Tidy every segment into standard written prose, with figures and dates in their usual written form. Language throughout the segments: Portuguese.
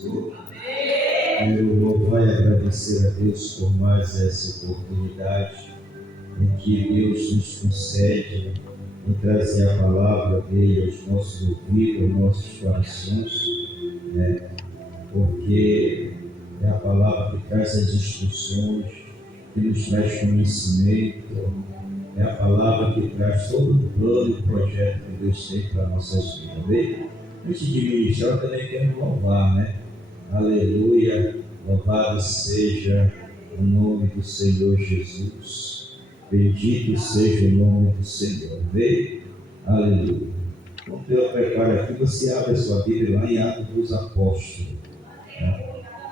Senhor. Quero louvar e agradecer a Deus por mais essa oportunidade em que Deus nos concede em trazer a palavra dele aos nossos ouvidos, aos nossos corações, porque é a palavra que traz as instruções, que nos traz conhecimento, é a palavra que traz todo o plano e projeto que Deus tem para nossas vidas. Bem, antes de ministrar, eu também quero louvar, Aleluia, louvado seja o nome do Senhor Jesus, bendito seja o nome do Senhor. Bem, aleluia. Quando eu preparo aqui, você abre a sua Bíblia lá em Atos dos Apóstolos.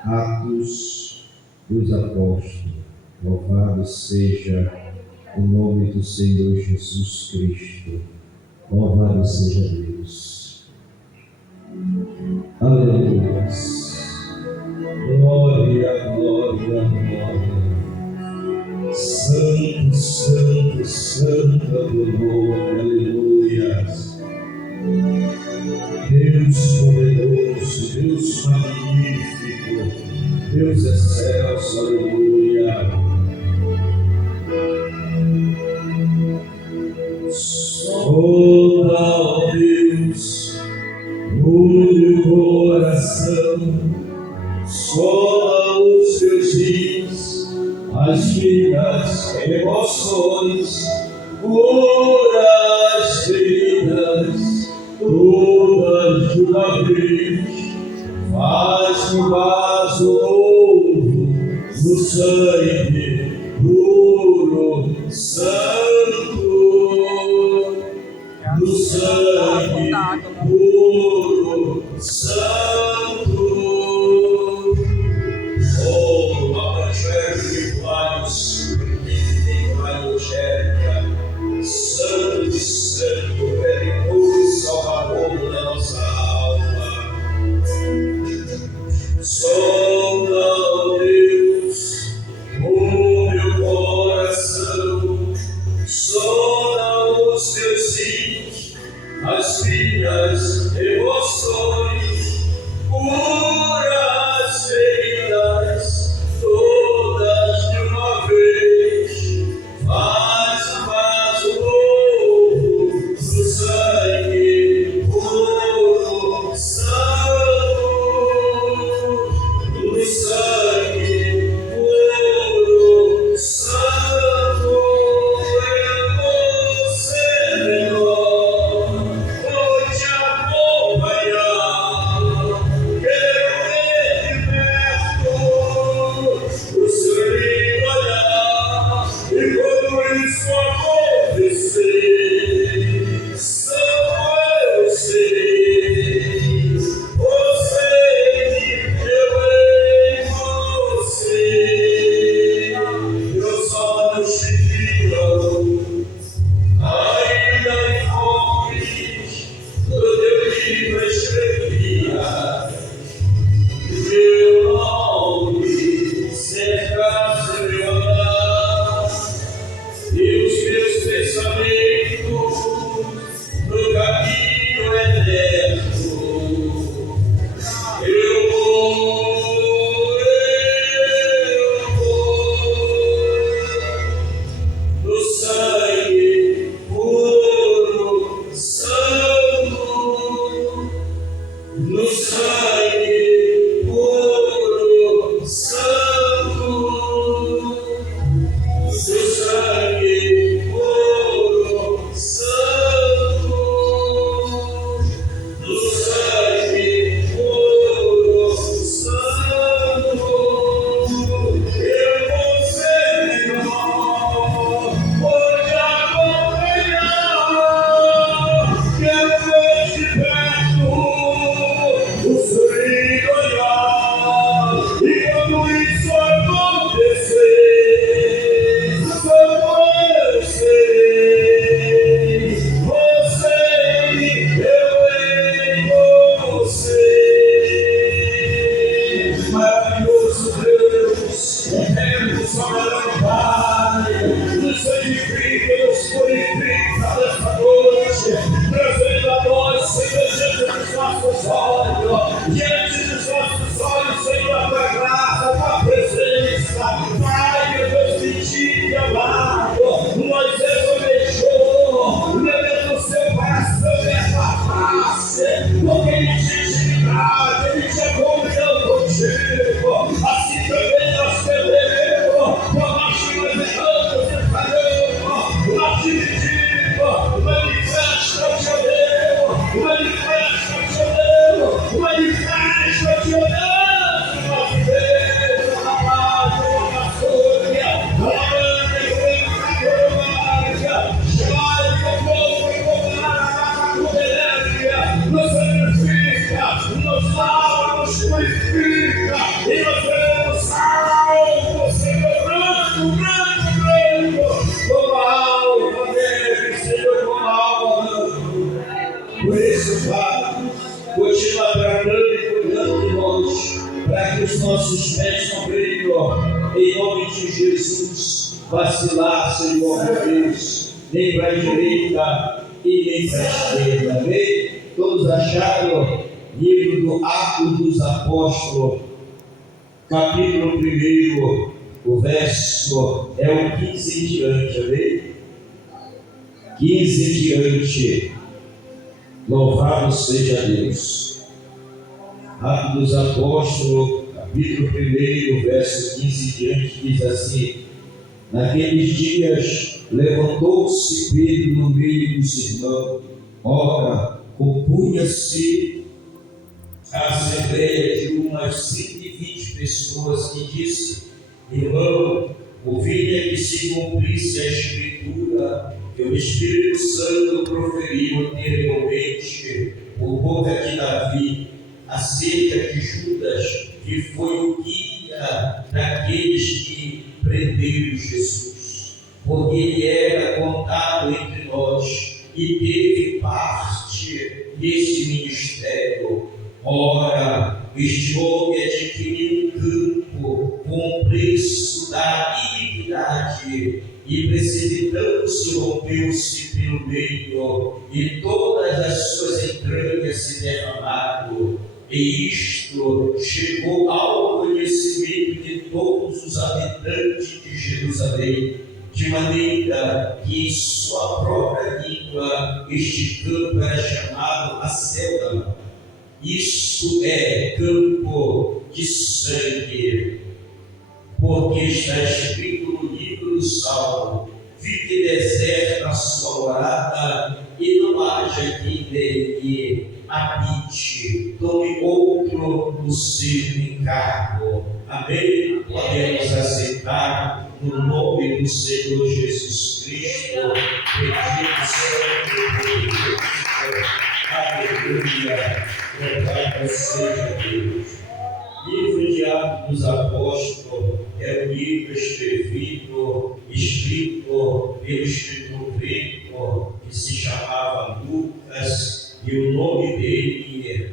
Atos dos Apóstolos. Louvado seja o nome do Senhor Jesus Cristo. Louvado seja Deus. Aleluia. Glória, glória, glória. Santo, santo, santo é o nome. Aleluia. Deus poderoso, Deus magnífico, Deus excelso, aleluia. Solta, ó Deus, o meu coração, sola os teus rios, as minhas emoções, cura as feridas, todas de uma vez, faz-me um vaso novo, no sangue puro, santo, no sangue puro, santo. Oh, Evangelho, vários, Evangelho, santo, santo, vereador e salvador da nossa alma. Solta, Deus, o meu coração, contigo. Assim também nós queremos, por nós que nós erramos e falhamos, nós dividimos, manifesta-te, ó Deus, manifesta-te, ó Deus, manifesta-te, ó Deus, nosso Deus, amado, amassúria, amanda e branca, chore com fogo e com água, com beleza, nos santifica, nos lava, nos purifica, e nós seremos salvos, Senhor, branco, como a alma dele, Senhor, como a alma branca. Por isso, Pai, continua tratando e cuidando de nós, para que os nossos pés não brilham, em nome de Jesus. Vacilar, Senhor, meu Deus, nem para a direita e nem para a esquerda. Amém? Todos acharam? Livro do Atos dos Apóstolos, capítulo 1, o verso é o 15 em diante, amém? 15 em diante. Louvado seja Deus. Atos dos Apóstolos, capítulo 1, verso 15 em diante, diz assim: naqueles dias levantou-se Pedro no meio dos irmãos. Ora, compunha-se a assembleia de umas 120 pessoas, que disse: irmão, ouvi que se cumprisse a Escritura que o Espírito Santo proferiu anteriormente por boca de Davi acerca de Judas, que foi o guia daqueles que prenderam Jesus, porque ele era contado entre nós e teve parte nesse ministério. Ora, este homem adquiriu um campo com o preço da iniquidade, e precipitando-se rompeu-se pelo meio, e todas as suas entranhas se derramaram. E isto chegou ao conhecimento de todos os habitantes de Jerusalém, de maneira que em sua própria língua este campo era chamado Acéldama. Isso é campo de sangue, porque está escrito no livro do Salmo: fique deserto a sua morada, e não haja quem nele habite, tome outro o seu encargo. Amém? Podemos aceitar no nome do Senhor Jesus Cristo, pedindo sempre por Deus. Aleluia, louvado seja Deus. Livro de Atos dos Apóstolos é um livro escrito pelo escritor grego que se chamava Lucas, e o nome dele,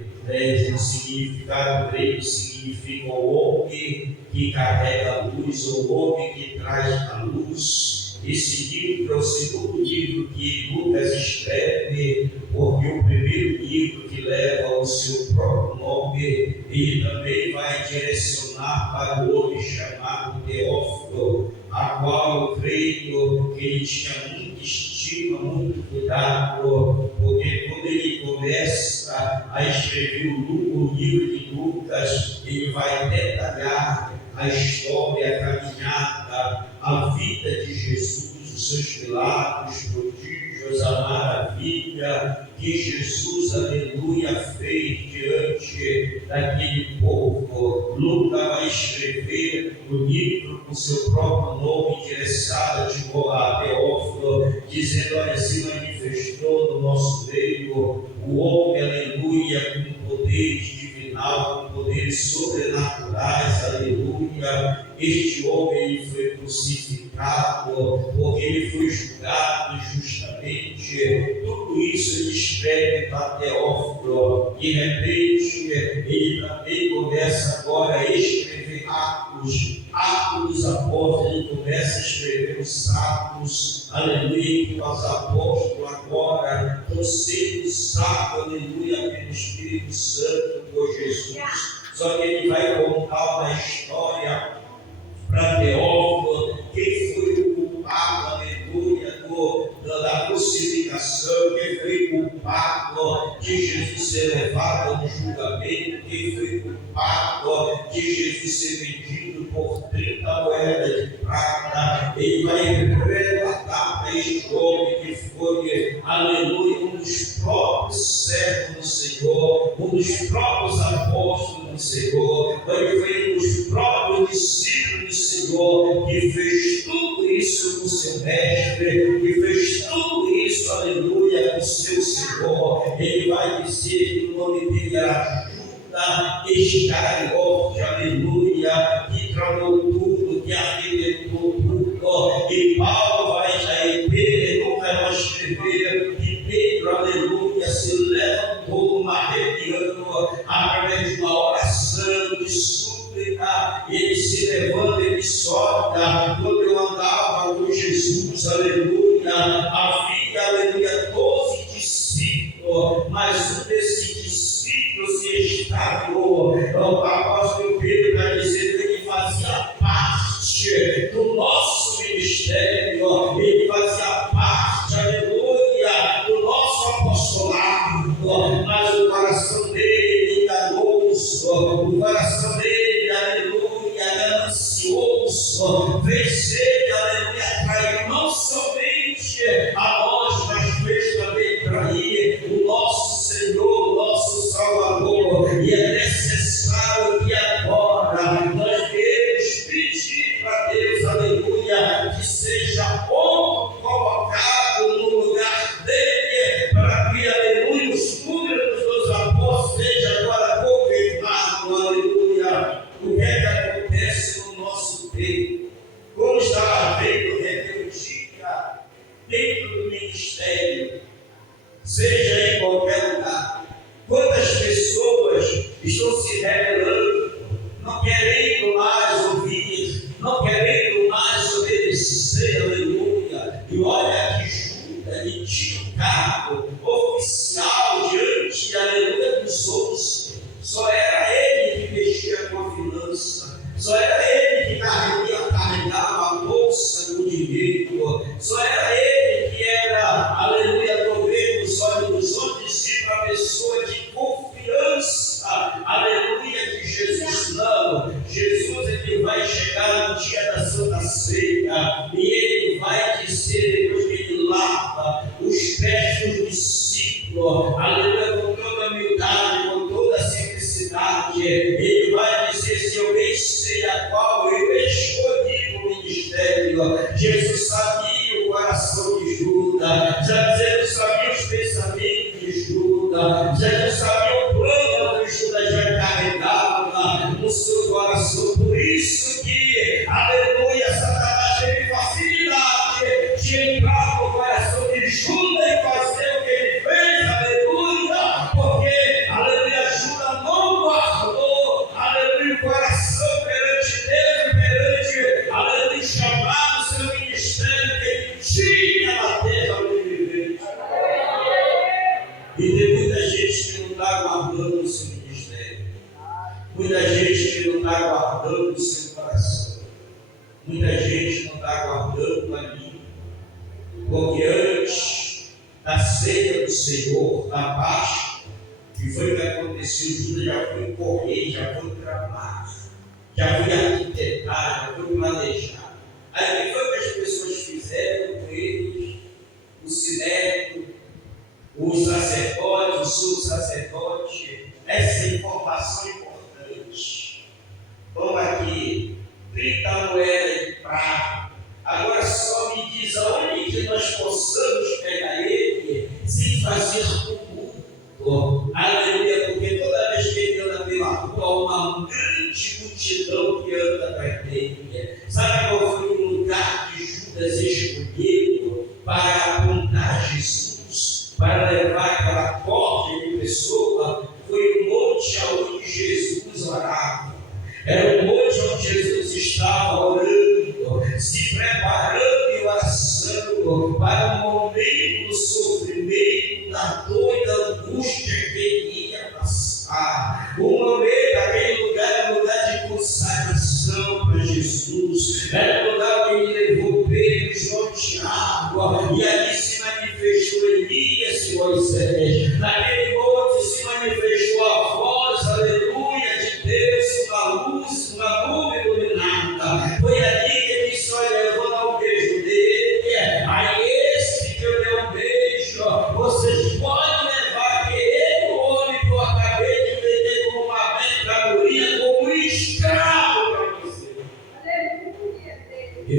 o significado grego significa o homem que carrega a luz, ou o homem que traz a luz. Esse livro é o segundo livro que Lucas escreve, porque o primeiro livro que leva o seu próprio nome, ele também vai direcionar para o homem chamado Teófilo, a qual eu creio que ele tinha muita estima, muito cuidado, porque quando ele começa a escrever o livro de Lucas, ele vai detalhar a história, a caminhada, a vida de Jesus, os seus milagres, prodígios, a maravilha que Jesus, aleluia, fez diante daquele povo. Lucas vai escrever o livro com seu próprio nome, direcionado a Teófilo, dizendo: olha, se manifestou no nosso meio o homem, aleluia, com poderes divinal, com poderes sobrenaturais, aleluia. Este homem ele foi crucificado, porque ele foi julgado injustamente. Tudo isso ele escreve para Teófilo. De repente, ele também começa agora a escrever Atos dos Apóstolos. Ele começa a escrever os Atos, aleluia, que os apóstolos agora estão sendo usados, aleluia, pelo Espírito Santo por Jesus. Só que ele vai contar uma história para Teófilo, quem foi o culpado, aleluia, da crucificação, quem foi culpado de Jesus ser levado ao julgamento, quem foi culpado de Jesus ser vendido por 30 moedas de prata. Ele vai relatar para este homem que foi, aleluia, um dos próprios servos do Senhor, um dos próprios apóstolos do Senhor, ele foi um dos próprios discípulos do Senhor, que fez tudo isso com seu mestre, que fez tudo isso, aleluia, com seu Senhor. Ele vai dizer que o nome dele era Iscariote, aleluia, que tramou tudo, que arrebentou tudo. E Paulo vai Pedro vai escrever que Pedro, aleluia, se levantou marreando através de uma oração de súplica. Ele se levanta e diz: olha, quando eu andava com Jesus, aleluia, havia, aleluia, 12 discípulos, mas um desses discípulos se extraviou. O apóstolo Pedro está dizendo que ele fazia parte do nosso ministério, ele fazia parte, aleluia, do nosso apostolado, mas o coração dele enganoso, o coração dele, aleluia, ganancioso, fez ele, aleluia, trair não somente a nós, mas fez também trair o nosso Senhor, o nosso Salvador. E é necessário que agora nós devemos pedir para Deus, aleluia, que seja colocado no lugar dele, para que, aleluia, os números dos apóstolos seja agora confirmado, aleluia. O que é que acontece no nosso tempo? Como está havendo rebeldia dentro do ministério, seja em qualquer lugar. Quantas pessoas estão se rebelando, não querendo mais ouvir, não querendo mais obedecer, aleluia. E olha que Judas, ele tinha um cargo oficial diante, aleluia, dos outros. Só era ele que mexia com a finança, só era ele que carregava a bolsa com dinheiro, só era ele que era, aleluia, governo dos olhos dos outros, e para a pessoa de confiança, aleluia, de Jesus. Não, Jesus, ele vai chegar no dia da Santa Ceia e ele vai dizer, depois que ele lava os pés dos discípulos, aleluia, com toda a humildade, com toda a simplicidade, ele vai dizer: se eu bem sei a qual eu escolhi no ministério. Jesus sabia o coração de Judas, Jesus sabia os pensamentos de Judas, Jesus sabia o plano que Judas já carregava no seu coração. Por isso que, aleluia, Satanás teve facilidade de entrar no coração de Judas e fazer o que ele fez, aleluia, porque, aleluia, Judas não guardou, aleluia, o coração perante Deus e perante, aleluia, chamado o seu ministério que ele tinha na terra onde viver. E tem muita gente que não está guardando o seu ministério, muita gente que não está guardando o seu coração, muita gente não está guardando a língua, porque antes da ceia do Senhor, da Páscoa, que foi o que aconteceu, Judas já foi correr, já foi tramar, já foi arquitetar, já foi planejar. Aí o que foi que as pessoas fizeram com eles? O sinédrio, os sacerdotes, o sumo sacerdote, essa informação importante. Toma aqui 30 moedas de prata. Agora só me diz aonde que nós possamos pegar ele sem fazer tumulto. Aleluia, porque toda vez que ele anda pela rua, há uma grande multidão que anda para dele. Sabe qual foi o lugar que Judas escolheu para apontar Jesus, para levar aquela corte de pessoa? Foi o monte onde Jesus orava. Era o monte onde Jesus estava orando, se preparando em oração para o momento do sofrimento, da dor e da angústia que ele ia passar. O momento, aquele lugar era um lugar de consagração para Jesus, era um lugar onde ele levou Pedro, João e Tiago, e ali se manifestou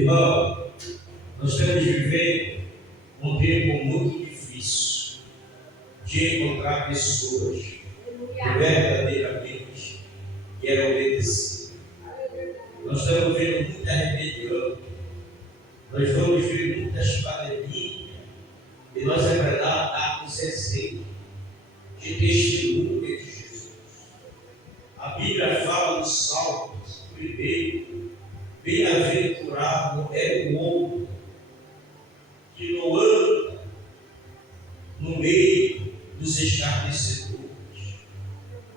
Irmão, nós estamos vivendo um tempo muito difícil de encontrar pessoas que verdadeiramente querem obedecer. Nós estamos vendo muita rebelião, nós vamos ver muitas pandemias, e nós é verdade darmos exemplo de testemunho de Jesus. A Bíblia fala no Salmo primeiro: bem-aventurado é o homem que não anda no meio dos escarnecedores,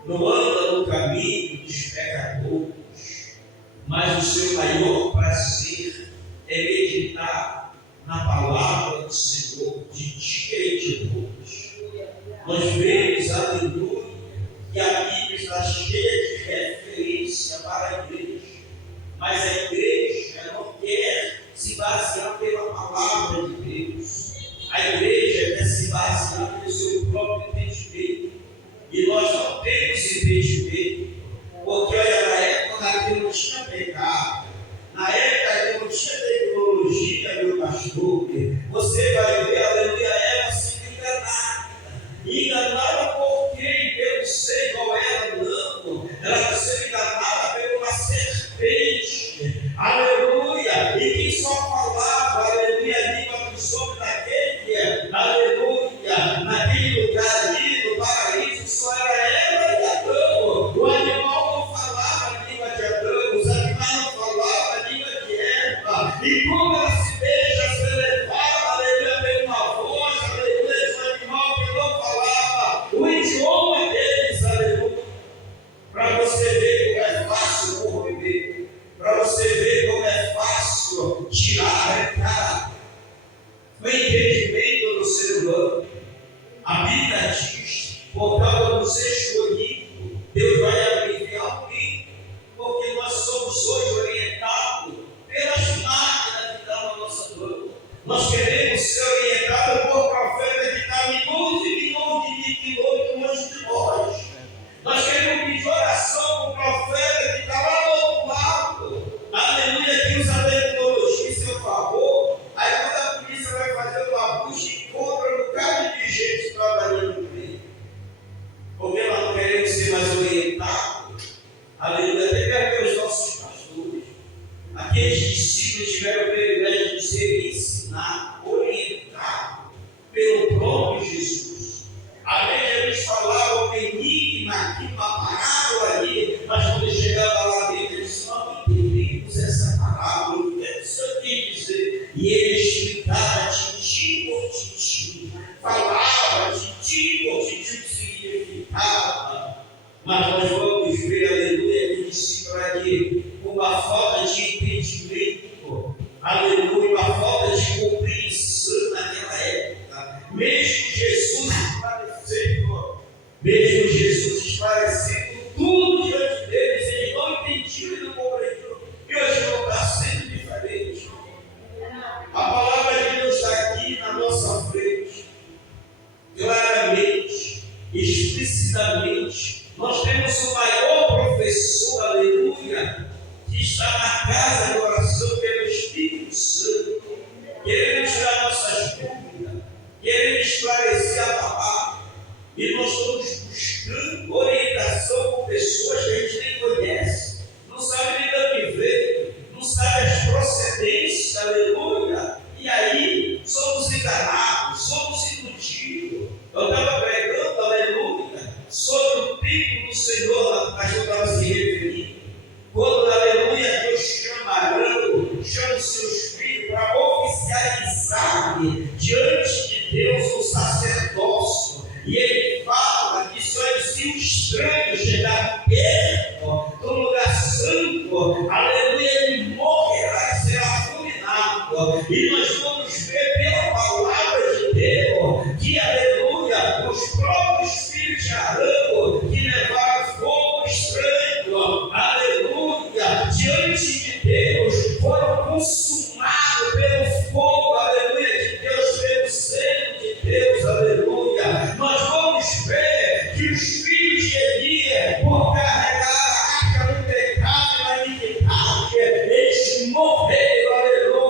não anda no caminho dos pecadores, mas o seu maior prazer é meditar na palavra do Senhor de dia e de noite. Nós vemos, aleluia, que a Bíblia está cheia de referência para a igreja, mas a igreja não quer se basear pela palavra de Deus. A igreja quer se basear pelo seu próprio entendimento, e nós não temos entendimento, porque olha, na época que não tinha pecado, na época que não tinha tecnologia, meu pastor, você vai ver, aleluia, ela sendo enganada por quem? Eu não sei qual era, não, ela está sendo enganada por uma serpente, aleluia, e quem só falava, aleluia, a língua dos homens daquele, aleluia, naquele lugar ali, no paraíso, só era ela e Adão. O animal não falava a língua de Adão, os animais não falavam a língua de Eva, e como ela se deixa ser levada, aleluia, pela uma voz, aleluia, de um animal que não falava o idioma deles, aleluia, para você ver como é fácil corromper, para você ver como é fácil tirar, arrancar o entendimento do ser humano. A Bíblia diz: por causa do ser escolhido, Deus vai abreviar o tempo, porque nós somos hoje orientados pelas máquinas que estão na nossa mão. Nós queremos ser orientados por profeta que está milhões e milhões de quilômetros longe de nós. Nós queremos pedir oração com o profeta que está lá do outro lado, aleluia, que usa a tecnologia em seu favor. Aí quando a polícia vai fazer uma busca, encontra um bocado de gente trabalhando no meio, porque nós não queremos ser mais orientados, aleluia, até pelos nossos pastores. Aqueles discípulos tiveram o privilégio de ser ensinados, orientados pelo próprio Jesus. A Bíblia eles falavam enigma aqui, uma parábola ali, mas quando chegava lá dentro, eles não entendemos essa parábola, o que é isso aqui dizer. E ele explicava tintim por tintim, falava tintim por tintim o que significava. Mas nós vamos ver, aleluia, que disse para ele, uma falta de entendimento, aleluia, uma falta de compreensão naquela época. Mesmo Jesus esclarecendo tudo diante deles, eles não entendiam e não compreendiam. E hoje não está sendo diferente. A palavra de Deus está aqui na nossa frente, claramente, explicitamente. Nós temos o maior professor, aleluia, que está na casa de oração pelo Espírito Santo, querendo tirar nossas dúvidas, querendo esclarecer a palavra. E nós estamos buscando orientação com pessoas que a gente nem conhece, não sabe nem de onde veio, não sabe as procedências, aleluia. E aí somos enganados, somos iludidos. Eu estava pregando, aleluia, sobre o templo do Senhor, mas eu estava se referindo. Quando, aleluia, Deus chama Arão, chama os seus filhos para oficializar diante de Deus o sacerdócio. E ele fala que só se um estranho chegar perto do lugar santo, aleluia, ele morrerá e será fulminado. E nós vamos ver pela palavra de Deus que, aleluia, os próprios filhos de Arão que levaram fogo estranho, aleluia, diante de Deus, foram consumados pelo fogo, aleluia, de Deus, pelo selo de Deus, aleluia. Nós vamos ver que os filhos de Elias, por carregar a arca do pecado e da iniquidade, eles morreram, aleluia.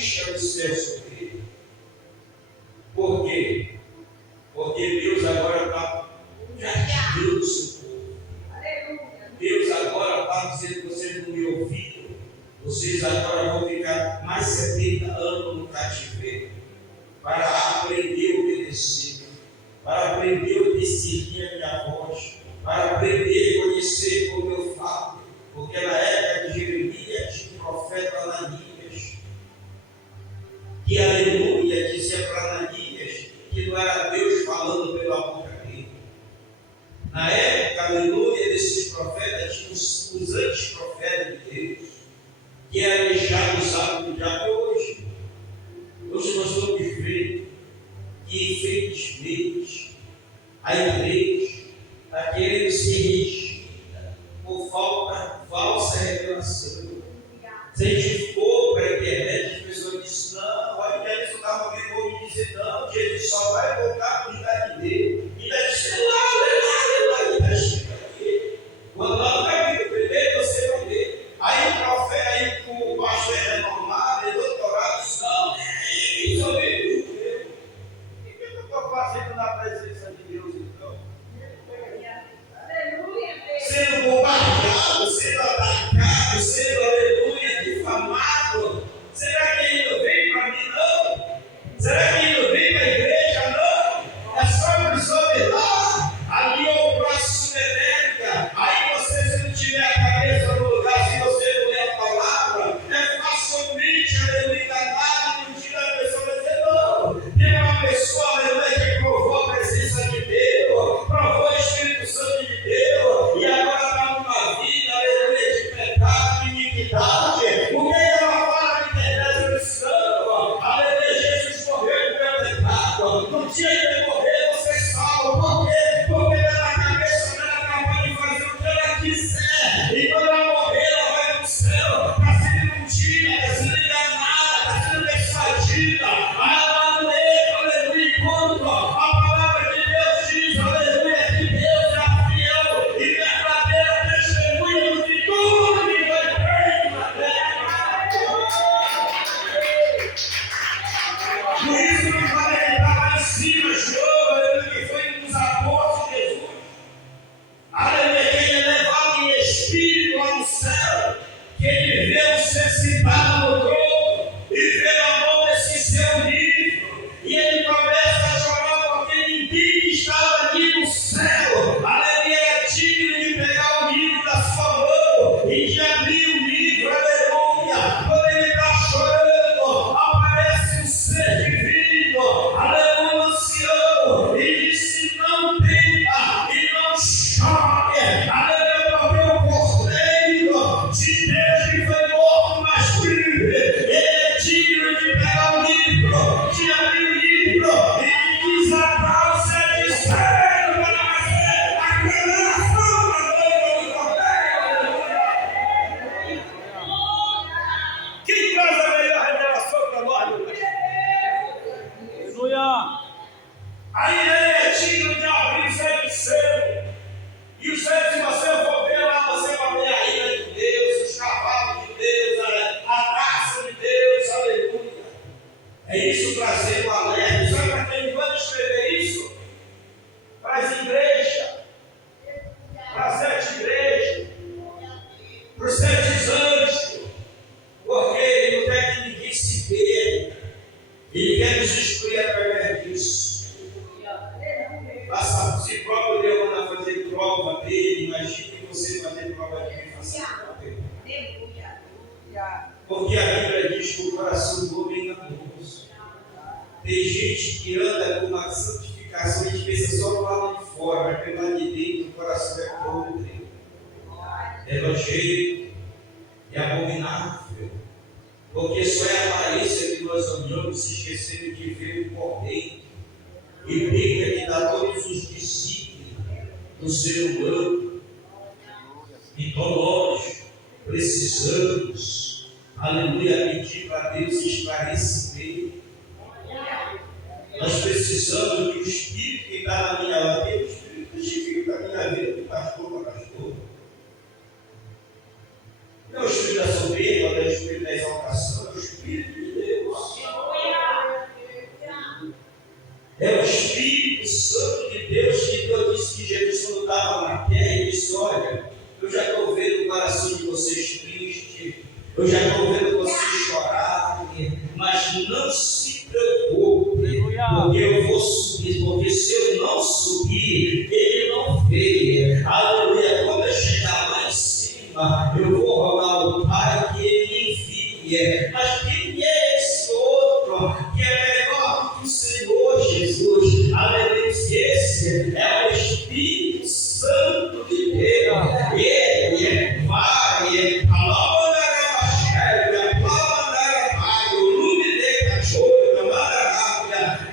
isca do céu sobre ele. Por quê? Porque Deus agora está castigando o seu povo. Deus agora está dizendo: vocês não me ouviram, vocês agora vão ficar mais 70 anos no cativeiro para aprender a obedecer, para aprender a discernir a minha voz, para aprender a conhecer como eu falo. Porque na época de Jeremias tinha um profeta Ananias, que aleluia, dizia para Ananias que não era Deus falando pela boca dele. Na época, aleluia, desses profetas, tinha os antiprofetas de Deus, que eram deixados usados do diabo. Hoje nós estamos vendo que, infelizmente, a igreja está querendo ser regida por falsa revelação. Se a gente for para a internet, as pessoas dizem: não, a internet só estava vendo o homem dizer: não, Jesus só vai voltar para o lugar de Deus. E deve ser lá, está escrito aqui. Quando lá no capítulo primeiro você vai ver. Aí o profeta, aí o pastor é renomado, é doutorado, diz: não, isso eu vejo judeu. E o que eu estou fazendo na presença de Deus então? Sendo bombardeado, sendo atacado, sendo, aleluia, difamado. Será que ele não vem para mim? Não. Será que ele não vem para a igreja? Não. É só resolver lá. Ali é o próximo América. Aí você, se não tiver a cabeça no lugar, se você não ler a palavra, é facilmente, aleluia, enganado, e não tira a pessoa vai dizer: não. Tem uma pessoa, aleluia, que provou a presença de Deus, provou o Espírito Santo de Deus, e agora está numa vida, aleluia, de pecado, de iniquidade. O que ela fala de internet cristã? Aleluia, Jesus morreu pelo pecado. No dia que ele morreu, você salva. Por quê? Porque na cabeça dela acabou de fazer o que ela quiser. E quando ela morrer, ela vai para o céu. Está sendo mentira, está sendo enganada, está sendo persuadida. Aí ela não lê, aleluia, enquanto a palavra de Deus diz, aleluia, que Deus é fiel e verdadeira testemunha de tudo que foi feito na terra. Por isso que quando ele estava lá em cima, chorou, aleluia, que foi um dos apóstolos de Jesus. Aleluia, que ele levava em espírito lá no céu, que ele vê você sentado no trono e vê a mão desse seu livro, e ele começa a chorar porque ninguém que estava aqui no céu, aleluia, é digno de pegar o livro da sua mão e de abrir o livro, aleluia. Quando ele está chorando, aparece um ser divino, aleluia, ancião, e disse: não tema e não chore, aleluia, porque o Cordeiro de Deus que foi morto, mas vive, ele é digno de pegar o livro, de abrir o livro e de desatar o seu desespero para fazer a revelação da noiva do Cordeiro. Quem traz a melhor revelação para nós, meu Deus? Aleluia! Aí ele é digno de abrir o seu desespero. E o céu, se você for ver lá, você vai ver a ira de Deus, os cavalos de Deus, a taça de Deus, aleluia. É isso trazendo um alerta. Sabe para quem vai escrever isso? Para as igrejas, para as 7 igrejas, para os 7 anjos, porque ele não quer que ninguém se perca, ele quer nos excluir através disso. Basta se próprio Deus mandar fazer prova dele, imagine você fazer prova de quem faça prova dele. Porque a Bíblia diz que o coração do homem é enganoso. Tem gente que anda com uma santificação, a gente pensa só do lado de fora, mas pelo lado de dentro o coração é podre, é nojento, é abominável. Porque só é a aparência que nós olhamos, se esquecendo de ver o Cordeiro. E Bíblia que dá todos os discípulos do ser humano. Então nós precisamos, aleluia, pedir para Deus esclarecimento. Nós precisamos que o Espírito que está na minha vida, o Espírito testifica da minha vida, do pastor para pastor. Não é o Espírito da soberba, não é o Espírito da exaltação, é o Espírito de Deus. É o Espírito Santo de Deus que Deus disse que Jesus, quando estava na terra, ele disse: olha, eu já estou vendo o coração de vocês triste, eu já estou vendo vocês chorarem, mas não se preocupe, porque eu vou subir, porque se eu não subir, ele não veio. Aleluia. Quando eu chegar lá em cima, eu vou rogar ao Pai que ele envie. Mas quem é esse outro que é melhor que o Senhor Jesus? Aleluia. Esse é o Espírito Santo de Deus. Ele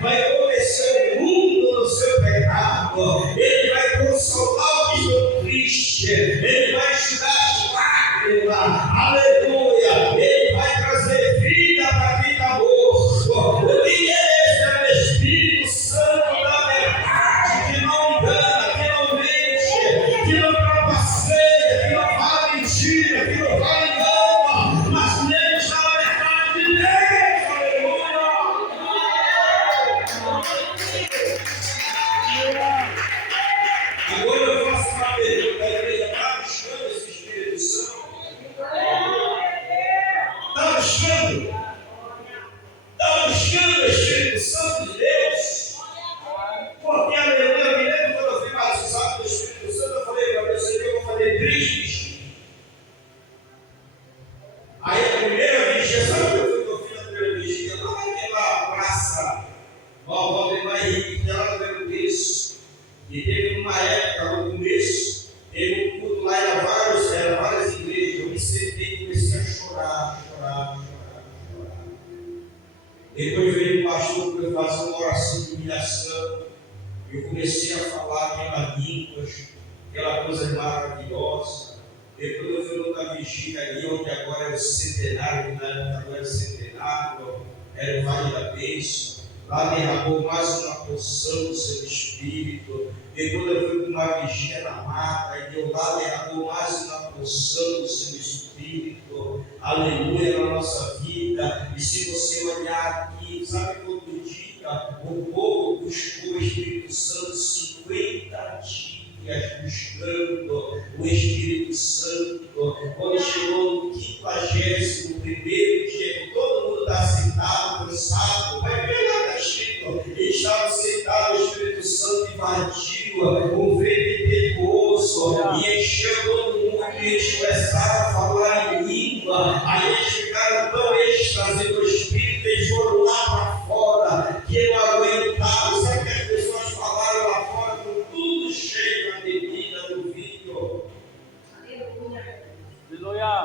vai vai conhecer o mundo do seu pecado, ele vai consolar os que estão tristes, ele vai ajudar as lágrimas, aleluia, ele vai trazer vida para quem está morto. O que é esse? É o Espírito Santo da verdade, que não engana, que não mente, que não trapaceia, que não fala mentira, que não fala engano, mas nele está a verdade de Deus. Agora eu faço uma pergunta à igreja: está buscando esse Espírito Santo? Está buscando? Está buscando o Espírito Santo de Deus? Porque aleluia, eu me lembro quando eu fui batizado do Espírito Santo, eu falei para Deus: Senhor, eu vou fazer 3 vigias. Aí a primeira vigia, sabe o que eu fiz na primeira vigia? Lá naquela praça, Valdemar Henrique, que ela no começo. E teve uma época, no começo, teve um culto lá, eram várias igrejas. Eu me sentei e comecei a chorar. Depois veio o pastor para eu fazer uma oração de humilhação. Eu comecei a falar aquelas línguas, aquela coisa maravilhosa. Depois eu fui numa vigília ali, onde agora é o centenário, na época agora é o centenário, era o Vale da Bênção. Lá derramou mais uma porção do seu Espírito. Depois eu fui para uma vigília na mata, e Deus lá derramou mais uma porção do seu Espírito. Aleluia, na nossa vida. E se você olhar aqui, sabe todo dia, o povo buscou o Espírito Santo 50 dias buscando o Espírito Santo. Quando chegou no 51º dia, que todo mundo está sentado, cansado, vai pegar. Eles estavam sentados, o Espírito Santo invadiu o vento impetuoso e encheu todo mundo, e eles começaram a falar em língua. Aí eles ficaram tão êxtase do Espírito, eles foram lá para fora, que não aguentaram. Sabe o que as pessoas falaram lá fora? Com tudo cheio da bebida, do vinho.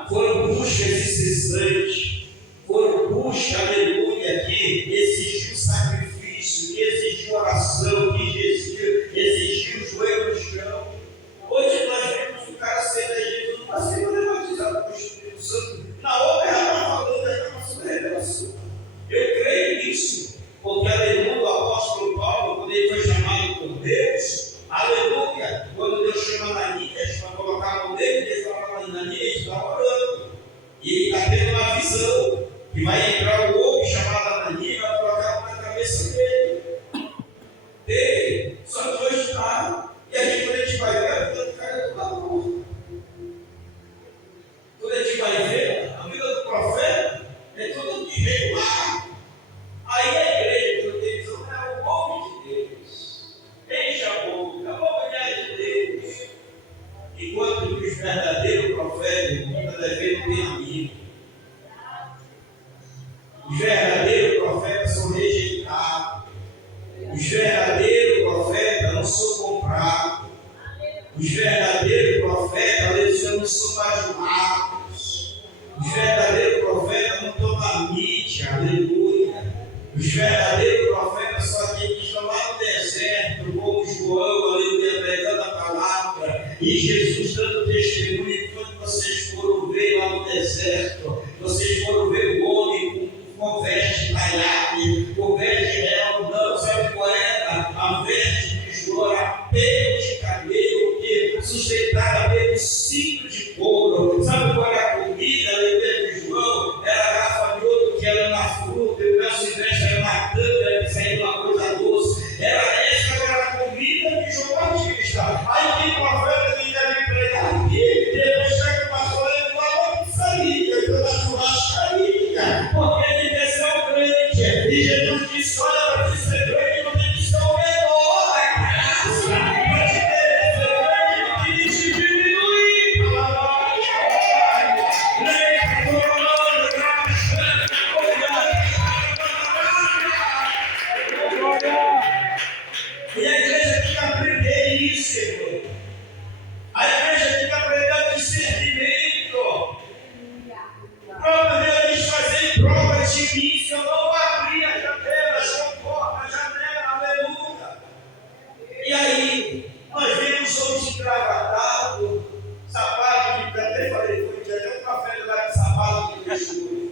Foram buscas incessantes, foram buscas, aleluia, que exigiu sacrifício, que exigiu oração, que exigiu o joelho no chão. Hoje nós vemos o cara sendo Jesus numa semana batizado com o Espírito Santo, na outra ela está falando da revelação da revelação. Eu creio nisso, porque aleluia, o apóstolo Paulo, quando ele foi chamado por Deus, aleluia, quando Deus chama Ananias para colocar a mão dele, ele estava lá em Ananias, ele estava orando, e ele está tendo uma visão, que vai entrar o homem chamado Ananias, vai colocar a mão na cabeça dele, só que hoje está, e a gente, quando a gente vai ver, a vida do cara é toda morta. Quando a gente vai ver, a vida do profeta é toda irregular. Aí a igreja, quando tem visão, é o homem de Deus, enche a boca, é uma mulher de Deus. Enquanto que os verdadeiros profetas, muitas das vezes não têm amigo. Os verdadeiros profetas são rejeitados. Os verdadeiros profetas não são comprados. Os verdadeiros profetas, eles não são bajulados. Os verdadeiros profetas não estão na mídia, aleluia. Os verdadeiros profetas são aqueles que estão lá no deserto, como João, aleluia, pregando a palavra, e Jesus dando testemunho. Quando vocês foram ver lá no deserto, vocês foram ver o homem com veste talhada, com veste real, não, sabe qual era? A veste de João era pelo de camelo, que sustentava pelo cinto de couro. Sabe qual era a comida, aleluia, de João? Era a gafanhoto que era na fruta, e o meu silvestre era na cana, que saía uma coisa doce. E Jesus disse: olha, para te ser grande, não tem que ser o menor da casa. Para te ter ser grande, não tem que te diminuir. E a igreja tem que aprender isso, irmão. A igreja tem que aprender discernimento. O próprio Deus diz: fazer provas de mim, se eu não abrir as janelas, a janela, aleluia. E aí, nós vemos homens engravatados, sapato de até falei, foi até uma festa lá de sapato de textura.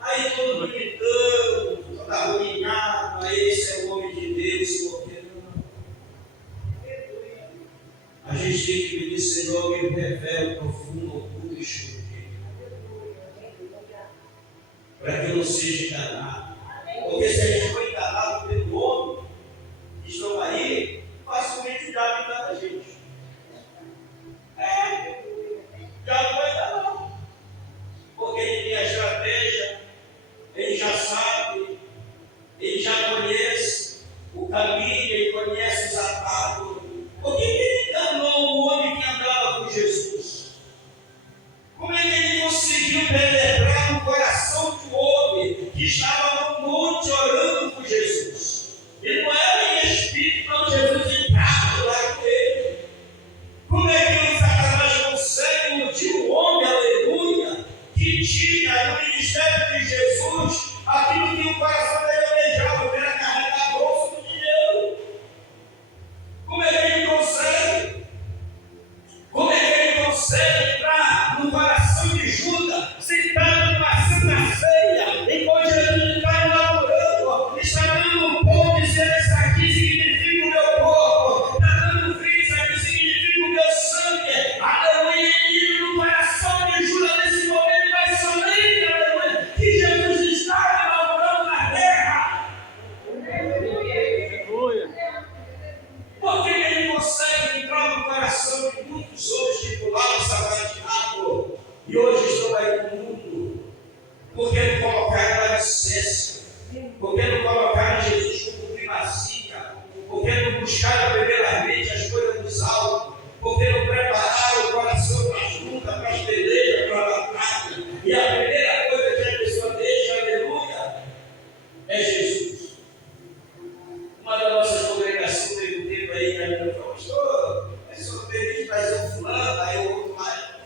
Aí todo bonitão, toda arruinada, esse é o homem de Deus, porque não. A gente tem que pedir: Senhor, me revela o profundo, oculto e escuro, para que eu não seja enganado. Porque se a gente for enganado pelo homem, estão aí, facilmente o diabo engana a gente. O diabo vai enganar. Porque ele tem a estratégia, ele já sabe, ele já conhece o caminho, ele conhece os atalhos. Por que ele enganou o homem que andava com Jesus? Como é que ele conseguiu penetrar no coração do homem que estava no monte orando com Jesus? Ele não era em espírito, não. Jesus entrava lá com ele. Como é que o Satanás consegue iludir o homem, aleluia, que tinha no ministério de Jesus aquilo que o coração dele alejava, que era carregar a bolsa do dinheiro? Como é que ele consegue? Como é que ele consegue entrar no coração de Judas, sentado numa santa ceia, enquanto Jesus está inaugurando, está dando um pão, dizendo: isso aqui significa o meu corpo, está dando vinho, isso aqui significa o meu sangue, aleluia. E no coração de Judas, nesse momento, vai somente, aleluia, que Jesus está inaugurando na terra. Por que ele consegue entrar no coração de muitos homens que pularam sabatinado e hoje estão aí no mundo? Porque não colocaram a licença, porque não colocaram Jesus como primazia, porque não buscaram primeiramente as coisas dos altos, porque não prepararam o coração para as lutas, para as pelejas, para a batalha. E a primeira coisa que a pessoa deixa, aleluia, é Jesus. Uma das nossas congregações teve um tempo aí que a gente falou: pastor, é sorteio de trazer um fulano, aí o outro lá,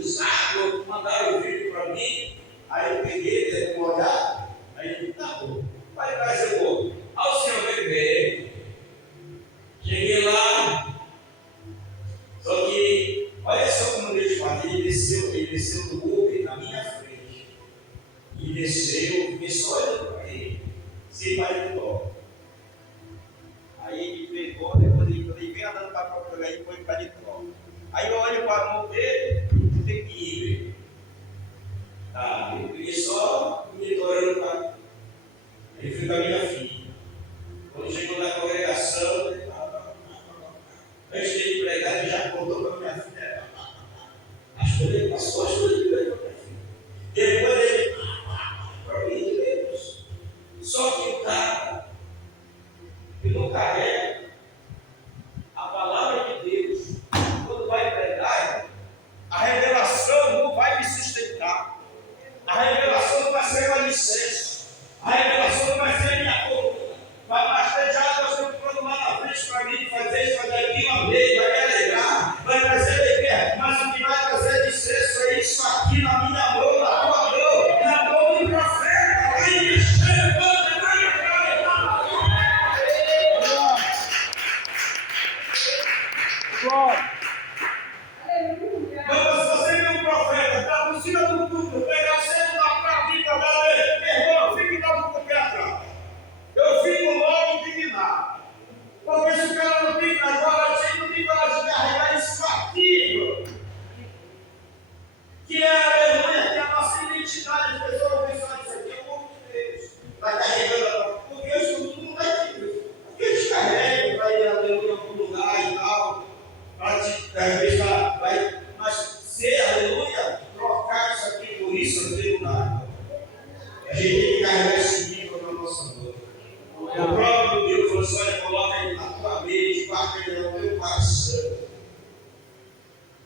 usado, mandaram o vídeo para mim, aí eu peguei, dei uma olhada, aí eu disse: tá bom, vai trazer o outro. Aí o senhor veio ver, cheguei lá, só que, olha só como Deus faz, ele desceu do Uber na minha frente, e desceu, fiquei só olhando para ele, sem paletó. Aí ele pegou, depois ele veio andando para procurar e foi paletó. Aí eu olho para a mão dele, tem que ir. Tá, eu fiquei só monitorando para ele. Fui com a minha filha. Quando chegou na congregação, ele antes de pregar, ele já contou para a minha filha. As coisas ele passou, as coisas ele pregou para a minha filha. Depois ele, para mim, de Deus. Só que o cara, ele não carrega a palavra de Deus. Quando vai pregar, a revelação não vai me sustentar. A revelação não vai marca no meu coração.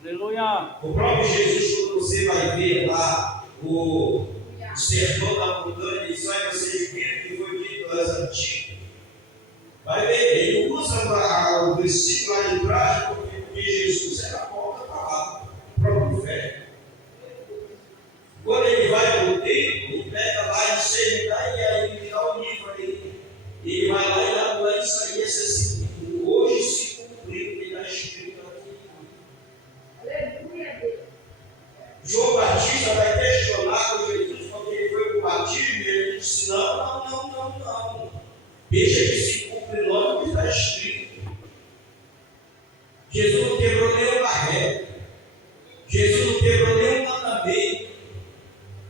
Aleluia. O próprio Jesus, quando você vai ver lá o sermão da montanha, isso aí vocês viram que foi dito às antigas. Vai ver, ele usa o versículo lá de trás, porque Jesus era a porta da palavra, o próprio velho. Quando ele vai para o templo, ele pega lá e senta, e aí ele dá o livro aí. Ele vai lá e abre lá Isaías 65. Hoje se cumpriu o que está escrito aqui. Aleluia. João Batista vai questionar com Jesus quando ele foi para o batismo, e ele disse: não. Deixa que se cumpre logo o que está escrito. Jesus não quebrou nenhuma regra. Jesus não quebrou nenhum mandamento.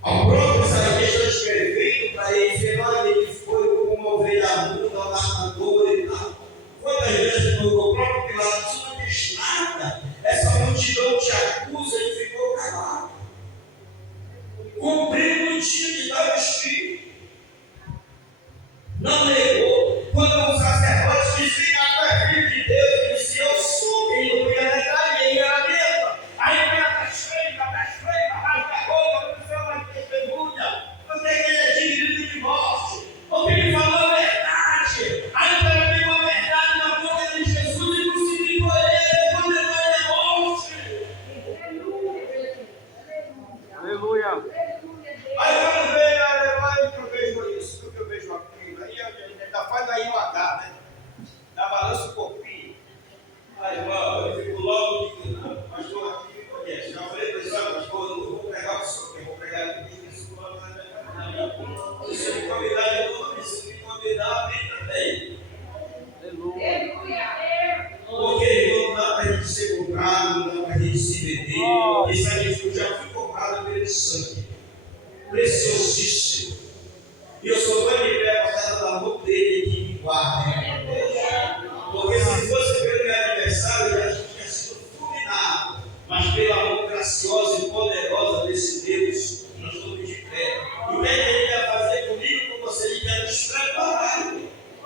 Ao próprio Isaías está escrevendo para ele dizer: olha, ele foi como uma ovelha muda, um matador e tal. Quantas vezes o próprio Pilatos não diz nada, essa multidão te acusa e ficou calado. Cumprindo o dia que estava escrito. Não negou. Quando o sacerdote disse: tu é filho de Deus, ele disse: eu sou. Ele não podia negar, e ele era mesmo. Aí ele blasfema, rasga a roupa, o céu vai testemunha, porque ele é digno de morte, porque ele falou a verdade. Aí ela pegou a verdade na boca de Jesus e crucificou ele, condenou ele à morte. Aleluia. Aí quando veio a aleluia, que eu vejo isso, que eu vejo aquilo, aí ainda faz aí o H, né? Da balança o corpinho. Aí, irmão, eu fico logo indignado. Pastor aqui me conhece. Já falei para ele: pastor, eu não vou pregar o senhor, eu vou pregar aqui, isso na minha boca. Se você me convidar, eu vou. Se me convidar, vem também. Aleluia. Porque não dá para a gente ser comprado, não dá para a gente se vender. Isso aí já foi comprado pelo sangue. Preciosíssimo. E eu sou tão de pé por causa do amor dele que me guarda. Porque se fosse pelo meu aniversário, a gente tinha sido fulminado. Mas pela mão graciosa e poderosa desse Deus, nós estamos de pé. E o que ele quer fazer comigo, com você? Ele quer nos preparar.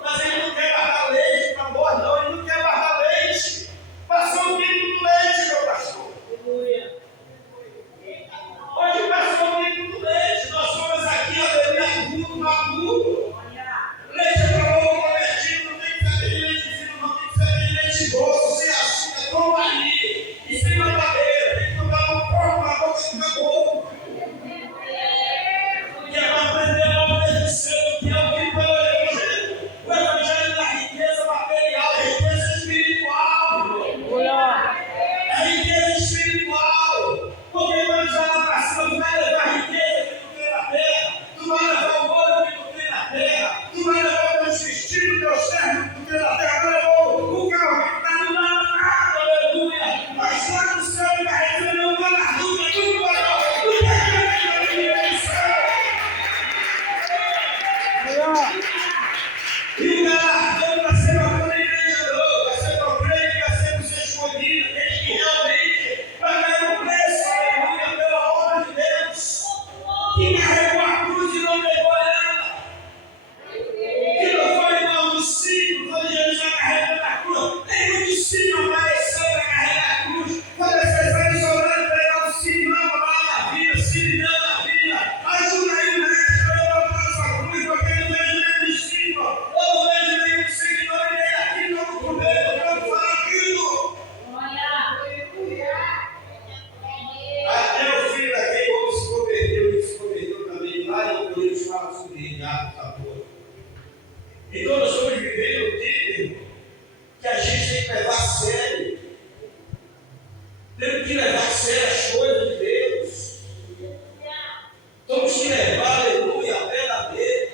Mas ele não quer barrar leite para amor, não. Ele não quer barrar leite. Passou o tempo do leite, meu pastor. Hoje passou o tempo do leite. Nós somos aqui, aleluia, tudo maduro. Leite é para bom convertido, não tem que ser de leite fino, não tem que ser de leite grosso, sem açúcar, toma ali, em cima da madeira, tem que tomar um corpo na boca do meu corpo. Porque é para aprender a obedecer o que é o que foi o Evangelho. O Evangelho da riqueza material, riqueza espiritual. É riqueza espiritual. Porque quando já lá para cima, tu vai levar riqueza que tu tem na terra, tu vai levar o ouro que tu tem na terra, tu vai levar teus vestidos, teus ternos que tu tem na terra, não levou o carro que tu está no nada, aleluia. Mas lá no céu ele vai receber um galardão, tudo maior do que aquele que vem do céu. E o galardão vai ser para toda a igreja nova, vai ser para o crente, vai ser para os escolhidos, aqueles que realmente pagaram o preço, aleluia, pela obra de Deus, que carregou a cruz e não levou ela, que não foi igual ao discípulo, quando Jesus vai carregando a cruz, nenhum discípulo apareceu para carregar a cruz, quando vocês vão orando, pegar o sinal lá na vida, sinal na vida, ajuda aí o mestre a levantar essa cruz, porque não vejo nenhum discípulo, eu não vejo nenhum seguidor, e nem aqui no começo, eu não falo aquilo. Até o filho daquele homem se converteu, ele se converteu também lá, e o Deus fala sobre ele, sabor. Então nós estamos vivendo um tempo que a gente tem que levar a sério. Temos que levar a sério as coisas de Deus. Temos que levar, aleluia, a pé da dele.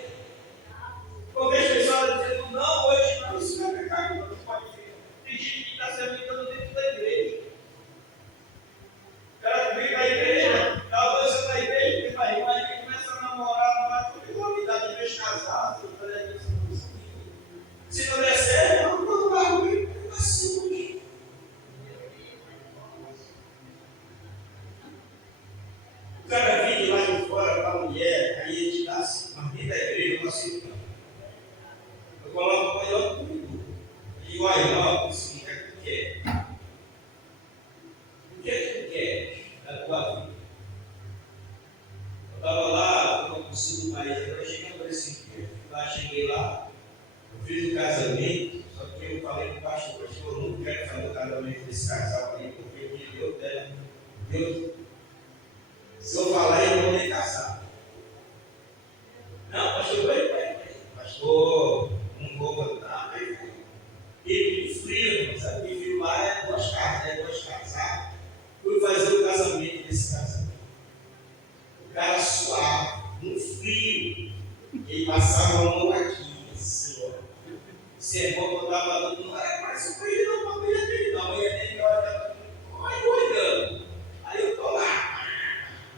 Porque as pessoas estão dizendo: não, hoje não, isso não é pecado, não pode ser. Tem gente que está se alimentando dentro da igreja. O cara vem para a igreja, dá a dança para a igreja, porque vai lá e começa a namorar, não vai ter convidado de vez casado. Se não der certo, não vai ruim, vai ser hoje. esses dias. Cheguei lá, eu fiz o casamento, só que eu falei com o pastor, eu não quero fazer o casamento desse casal aí, porque o que Deus der, Deus, se eu falar, eu não vou nem casar. Não, pastor, não vou botar, e frio, sabe, que frio lá é duas casas, fui fazer o casamento desse casamento. O cara suave, no frio, ele passava a mão aqui, Senhor. Se é bom que eu estava dando, não era mais o coelho, não, para coelho dele, não. A mulher dele olha olhando. Aí eu estou lá.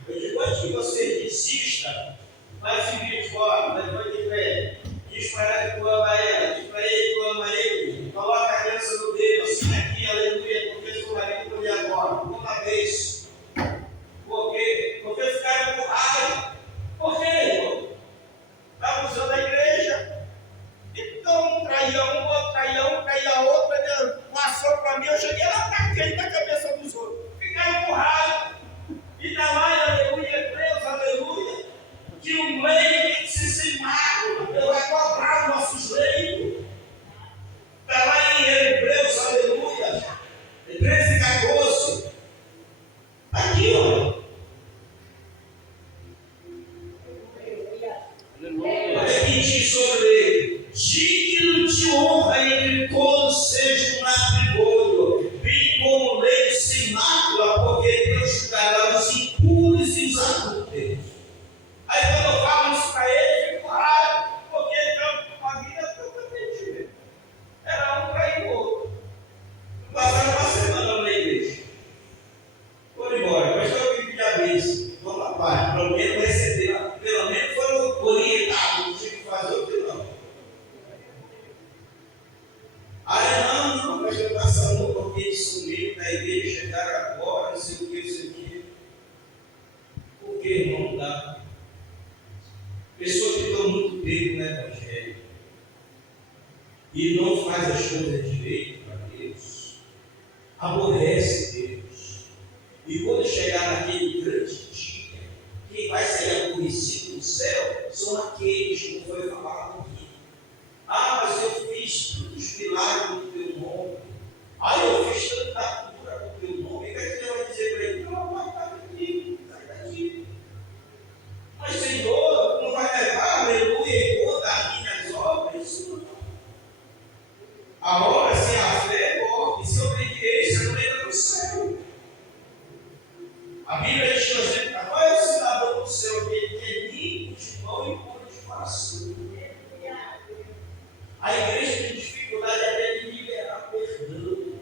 Eu digo, antes que você desista, vai seguir de fora, mas vai de pé. Diz para ela que tu ama ela, diz para ele que tu ama ele. Coloca a criança no dedo, assim aqui, aleluia, porque seu marido por agora, uma vez. Por quê? Porque ficaram com raiva. Por quê, irmão? Estava usando a igreja. Então, um traía um, outro traía outro, passou para mim, eu cheguei lá, taquei na cabeça dos outros. Ficaram com raiva. E está lá, aleluia, Deus, aleluia, que um leito se mácula, Deus vai cobrar os nossos leitos. Está lá em Hebreus, aleluia, 13:14. Aqui, olha. Olha que diz sobre ele: digno de honra entre todos seja um matrimônio, bem como leite sem mácula, porque Deus julgará os impuros e os adúlteros. Aí quando eu falo isso para ele, eu fico raro, porque a vida foi comprometida. Era um para o outro. Passaram uma semana na igreja. Foram embora, mas eu vim pedir a bênção. Vamos lá, pai, pelo menos receber, pelo menos foram orientados, tinha que fazer o que não. Aí não, mas eu passando um pouquinho de sumido da igreja, chegaram agora, não sei o que. Porque, irmão, não dá. Pessoas que estão muito tempo no Evangelho e não faz as coisas direito para Deus, aborrece Deus. E quando chegar naquele grande dia, quem vai sair aborrecido do céu são aqueles que foi falado aqui. Ah, mas eu fiz tantos milagres no teu nome. Ah, eu fiz tanta cura no teu nome. E que Deus vai dizer para ele: não, vai estar aqui, sai daqui. Mas Senhor, não vai levar, aleluia, em conta as minhas obras? A obra sem a fé é morte, sem obediência não entra no céu. A Bíblia diz que você qual é o cidadão do céu? Aquele que é limpo de mão e puro de coração. A igreja tem dificuldade até de liberar perdão.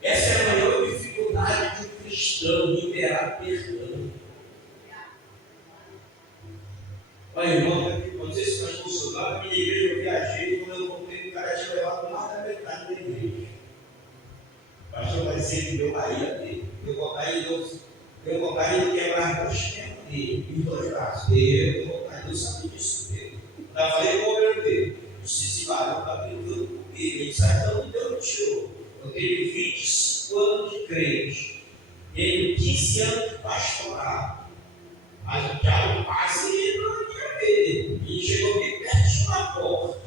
Essa é a maior dificuldade de um cristão, liberar perdão. Olha, irmão, não sei se nós fosse lá na minha igreja, eu viajei, quando eu voltei, o cara tinha levado mais da metade da igreja. O pastor vai dizer que deu Bahia dele. Deu vontade de quebrar duas pernas dele, e dois braços dele. Deu vontade, eu sabia disso dele. Já falei com o meu dele. Se varão está brincando comigo. Ele sai dando Deus não tirou. Eu tenho 25 anos de crente. Tenho 15 anos de pastorado. Mas o diabo quase entrou na minha vida. E chegou bem pertinho na porta.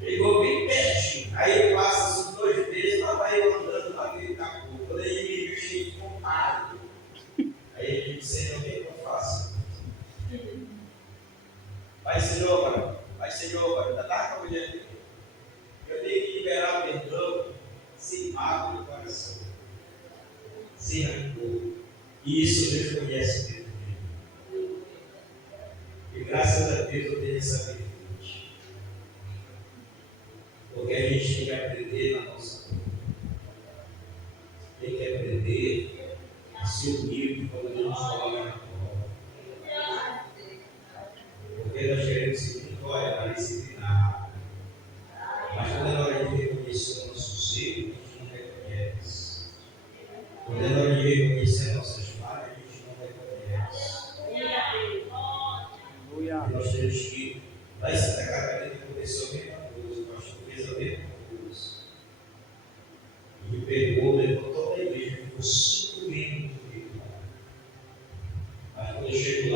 Chegou bem pertinho. Aí eu passo os 2 meses, lá vai eu andando na vida da rua. Quando ele me viu cheio de vontade. Aí ele disse: Senhor, o que eu faço? Vai, Senhor, ainda está com a mulher dele. Eu tenho que liberar o perdão sem mágoa no coração, sem rancor. E isso Deus conhece dentro de mim. E graças a Deus eu tenho essa virtude. Porque a gente tem que aprender na nossa vida. Tem que aprender a ser humilde quando Deus nos coloca na prova. Porque nós queremos ser vitória para disciplinar. Mas quando é hora de reconhecer o nosso ser, a gente não reconhece. Quando é hora de reconhecer nossas falhas, a gente não reconhece. E nós temos que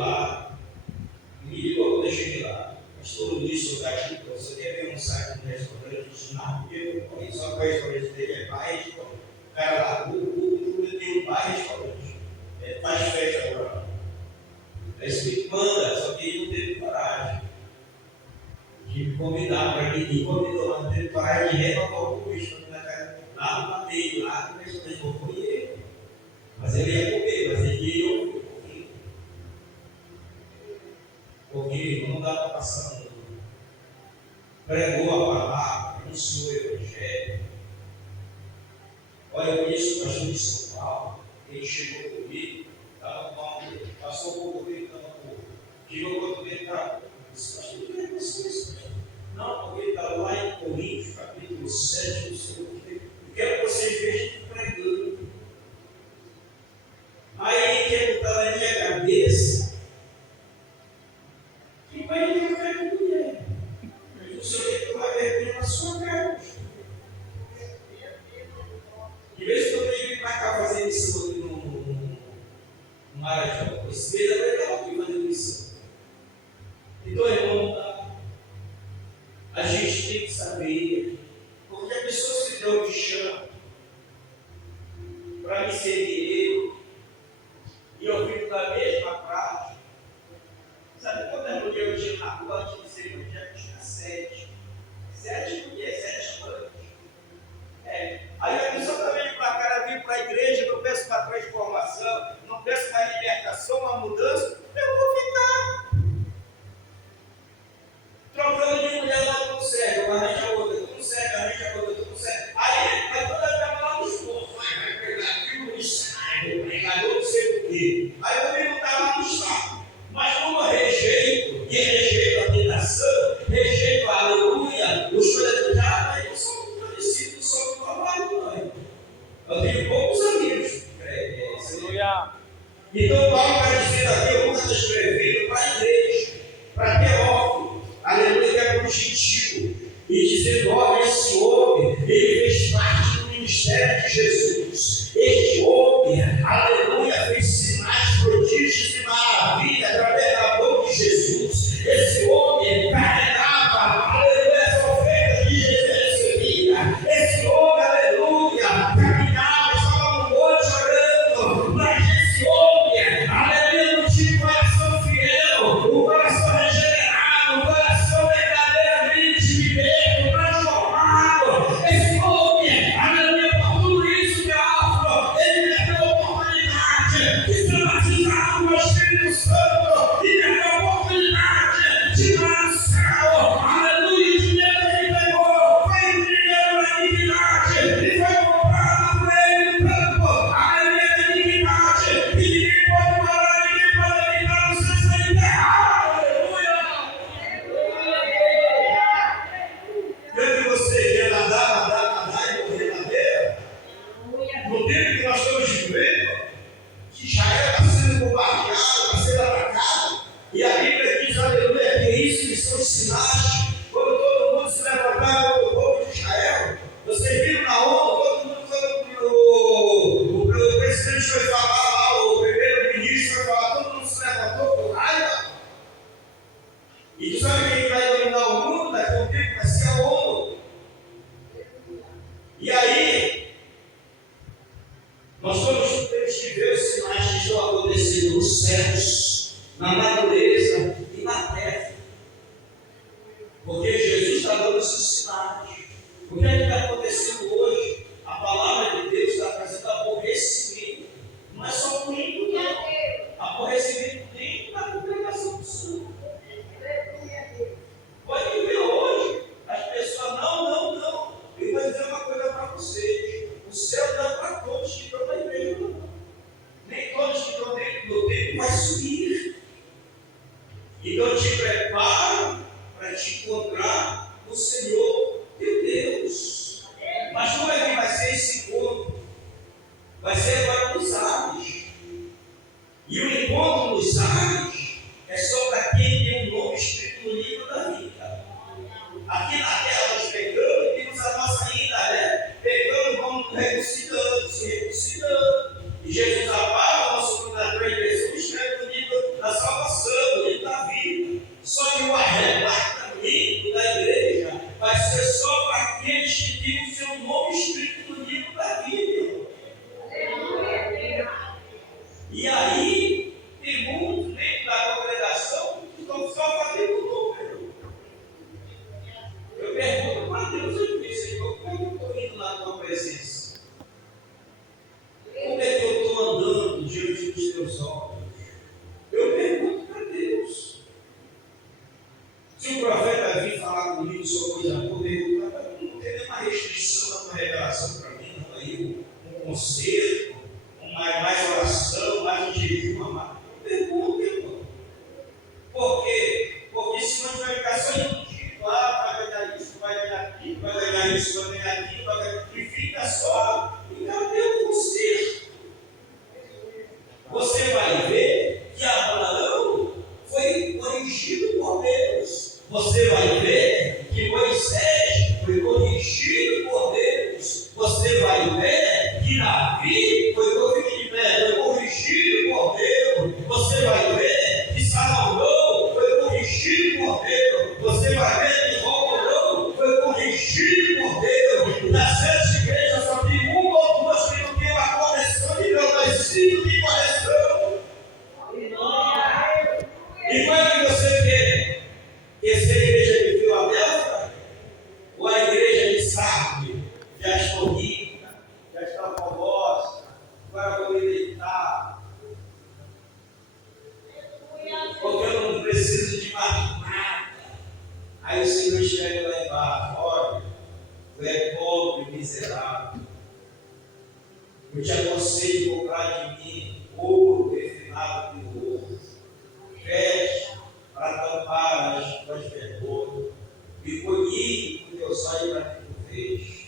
lá, me ligou quando eu cheguei lá. Pastor Luiz, eu daqui, você quer ver um site no restaurante? Não, porque eu conheço só que o restaurante dele é bar e restaurante. O cara lá, o tem um bar e restaurante. Faz festa agora. Aí você manda, só que ele não teve coragem de me convidar para mim. Convidou, mas não teve coragem de renovar o convite lá no Mateio, lá no restaurante. Eu fui ele. Mas ele ia comer, mas ele ia ouvir. Porque não dá para passar no mundo. Pregou a palavra, anunciou o evangelho. Olha, eu conheço o pastor de São Paulo, ele chegou comigo, estava com uma, passou um pouco dele, estava com chegou quando ele estava. Eu disse, pastor, o que é isso? Não, porque ele está lá em Coríntios, capítulo 7, não sei o que. Eu quero que vocês vejam pregando. Aí ele está na minha cabeça. Que vai ter a ver com mulher. O senhor tem que vai vergonha na sua cara. De vez em quando eu vim para cá fazer missão aqui no Marajó. Esse mês eu estava aqui fazendo missão. Então, irmão, a gente tem que saber, porque a pessoa se deu de chão para me seguir eu, e eu fico da mesma prática. Sabe quantas mulheres eu tinha na rua antes de ser mulher? Eu tinha 7. 7 mulheres, 7 anos. Aí a pessoa está vindo para cá, vir para a igreja, não peço uma transformação, não peço uma libertação, uma mudança, eu vou ficar trocando de mulher lá no céu, arranja outra, tu não serve, arranja outra, tu não serve. Aí toda a vida lá nos povos, vai pegar aquilo, ensaio, pregador, não sei o quê. Aí o menino está lá no estado. Mas como eu rejeito, e rejeito a tentação, rejeito a aleluia, os coisas do diabo, aí eu sou conhecido, sou do trabalho, mãe. Eu tenho poucos amigos. Então, Paulo vai dizer aqui, eu nunca estou escrevendo para a igreja, para Teófilo, aleluia, que é para o gentil, e dizendo: olha, esse homem, ele fez parte do ministério de Jesus. Este homem, aleluia, fez sinais, prodígios e maravilhas através da boca de Jesus. Esse homem carregava, aleluia, essa oferta que Jesus recebia. Esse homem, aleluia, caminhava, estava no monte orando, mas esse homem, aleluia, não tinha coração fiel, o coração regenerado, o coração verdadeiramente liberto, transformado. Esse homem, aleluia, por tudo isso, meu alvo, ele perdeu a oportunidade de ser batizado com o Espírito Santo, e perdeu a oportunidade de ir lá no céu, aleluia, o dinheiro que ele pegou foi entregando na dignidade, e foi comprado por ele no campo, aleluia, da dignidade, e ninguém pode parar, ninguém pode evitar, não sei se ele enterrado, aleluia. Quer que você quer nadar e morrer na beira? No tempo que nós estamos vivendo, que Israel está sendo bombardeado, está sendo atacado, e a Bíblia diz, aleluia, que isso que são sinais, quando todo mundo se levantava contra o povo de Israel. Vocês viram na ONU, todo mundo falando, o presidente foi falar lá, o primeiro-ministro foi falar, todo mundo se levantou com raiva. E tu sabe quem vai dominar o mundo? Daqui a um tempo vai ser a ONU. E aí, nós temos que ver os sinais que estão acontecendo nos céus, na natureza e na terra. Porque Jesus está dando esses sinais. O que é que está acontecendo hoje? A palavra de Deus está trazendo aborrecimento. Não é só comigo, não. Aborrecimento dentro da congregação do Sul. Pode ver hoje, as pessoas, não. Eu vou dizer uma coisa para vocês. O céu não é para todos que estão na igreja, não. Nem todos que estão dentro do templo vai subir. Então te prepara para te encontrar o Senhor teu Deus. Mas como é que vai ser esse encontro? Vai ser agora nos ares. E o encontro nos ares é só para quem tem um nome escrito no livro da vida. Aqui na terra nós pegamos e temos a nossa ida, né? Pegamos, vamos reconciliando, se reconciliando. E Jesus apaga o nosso nome da transgressão, escreve no livro da salvação. E qual é que você quer? Quer ser a igreja de Filadélfia? Ou a igreja de Sardes? Já estou rica, já está famosa, agora vou me deitar. Porque eu não preciso de mais nada. Aí o Senhor escreve lá embaixo: olha, tu é pobre, miserável. Eu te aconselho a comprar de mim ouro refinado com ouro, veste para tampar as tuas vergonhas, e colhi o teu sonho para que tu vejas.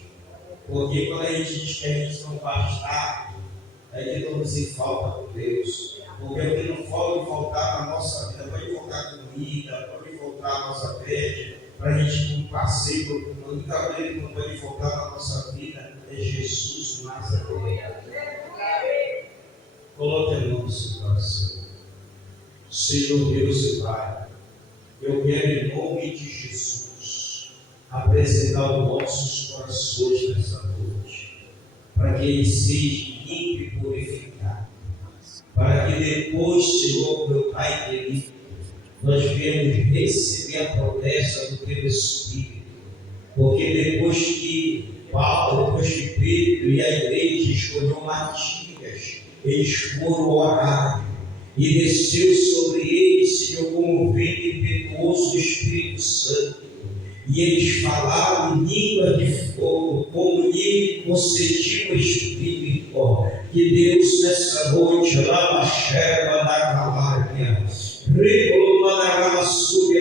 Porque quando a gente diz que a gente não faz nada, é que estamos em falta com Deus. Porque o que não pode faltar na nossa vida, pode faltar comida, pode faltar a nossa veste, para a gente ir um passeio, a única coisa que não pode faltar na nossa vida é Jesus Nazareno. Coloque a mão no seu coração. Senhor Deus e Pai, eu quero em nome de Jesus apresentar os nossos corações nessa noite, para que eles sejam limpos e purificados, para que depois, Senhor, meu Pai querido, nós venhamos receber a promessa do Teu Espírito, porque depois que Paulo, depois que Pedro e a igreja escolheu Matias, eles foram orar e desceu sobre eles, Senhor, como um vento impetuoso do Espírito Santo. E eles falaram em língua de fogo, como lhe concediu o Espírito. Que Deus nessa noite, lá na Xerba da Camarga,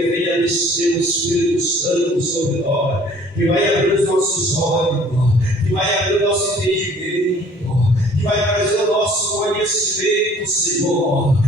venha descer o Espírito Santo sobre nós, que vai abrir os nossos olhos, que vai abrir o nosso entendimento, que vai trazer o nosso conhecimento, Senhor.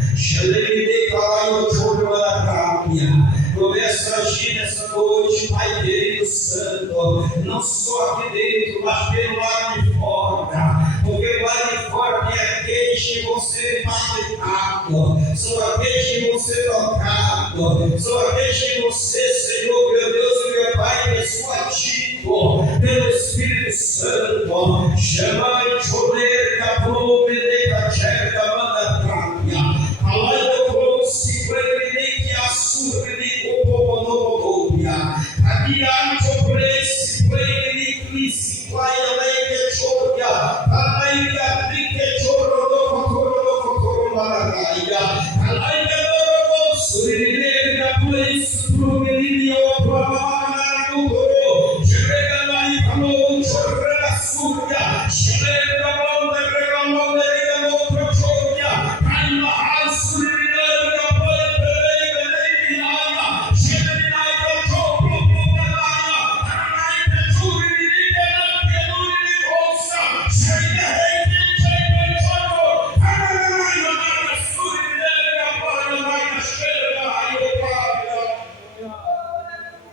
Começa a agir nessa noite, Pai querido Santo, não só aqui dentro, mas pelo lado de fora, porque o lado de fora tem aqueles que vão ser impactados, são aqueles que vão ser tocados, são aqueles que vão ser, Senhor, meu Deus e meu Pai, persuadido pelo Espírito Santo. Chama e chover, capô, peneira, chega, manda prática, falando com se previne que assure o povo no Bolívia, adiante o preço, previne que se vai além de choria, além de abrir que choro no futuro, maragaia, além de novo, surine, da preço, previne o problema no futuro, chega lá e falou, chorando a surya, chega a mão de regalão, de outro choria, cai na raça, surine, da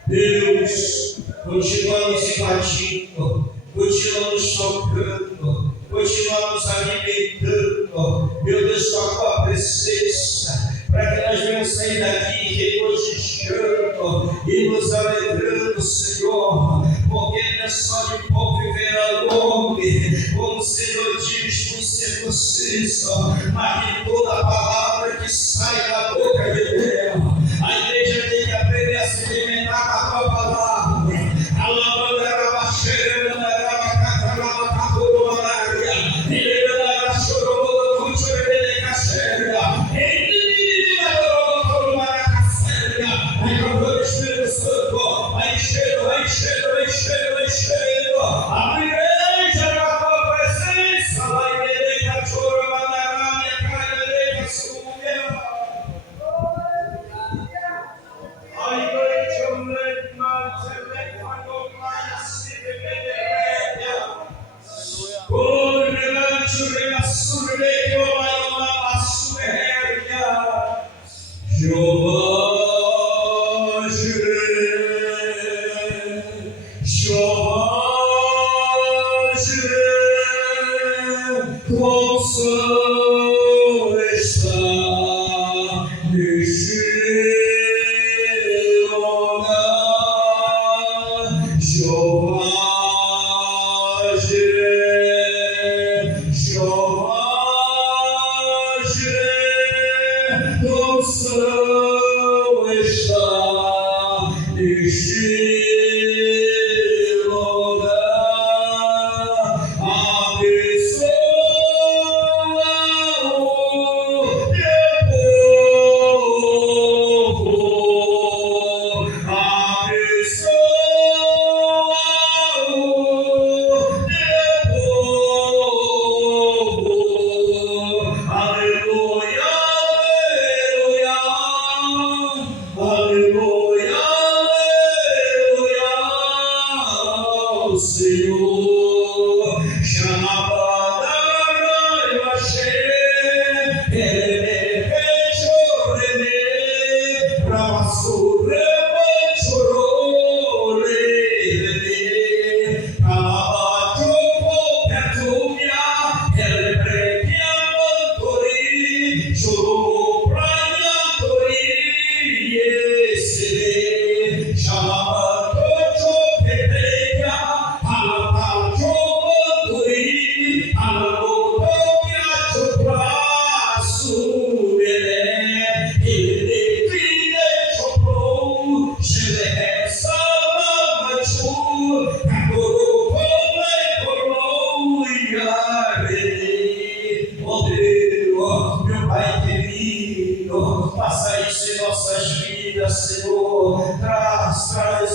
Deus, continuamos invadindo, continuamos tocando, continuamos alimentando, meu Deus, com a tua presença, para que nós venhamos sair daqui regozijando e nos alegrando, Senhor, porque não é só de pão viverá o homem, como o Senhor diz com circunciso, mas de toda a palavra que sai da boca de Deus. A igreja tem que aprender a se alimentar com a tua palavra. A lavanda era baixeira, era bacatarama, caburo, manaria, ele era chorou, muito chorou, cacheira, ele era maracaceira, aí o Espírito Santo, vai enchendo, vai enchendo, vai enchendo, vai enchendo. A igreja da tua presença, vai ver cachorro, manará, cara, caçuia. Jeová, Jeová, está neste lugar. Abençoa o teu povo. Abençoa o teu povo. Aleluia, aleluia, aleluia, aleluia ao Senhor. Shabbat Hashem, Ele chorene, Ramasure chorore, Kalabato Petumia, Ele pretia mantori, chorou praia tori, esse Shabbat Chopeteia, Alabato mantori, Alabotokia chopraço, ele choprou, Shele Salamachu, Agoro Cole Coroia, oh Deus, meu Pai querido, faça isso em nossas vidas, Senhor, traz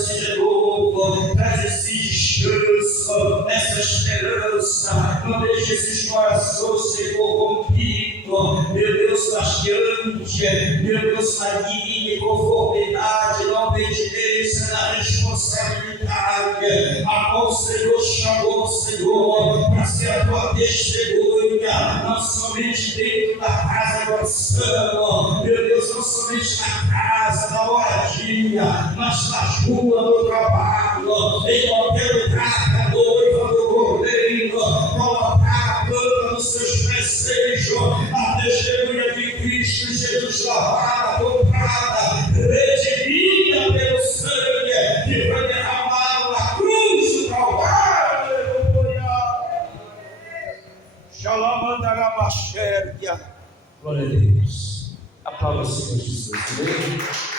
de novo, traz esse descanso, essa esperança, não deixe esses corações, Senhor, rompidos, meu Deus, taxeante, meu Deus, na linha, conformidade, na obediência, na responsabilidade, a qual o Senhor chamou, Senhor, para ser a tua testemunha, não somente dentro da casa do oração, meu Deus, não somente na casa, na moradia, mas nas ruas do trabalho, em qualquer lugar, a noiva do cordeiro, colocar a planta nos seus desejos, a testemunha de Cristo Jesus lavada, comprada, redimida pelo sangue que foi derramado na cruz do Calvário. Shalom Andarabashéria. Glória a Deus. Aplauda o Senhor Jesus.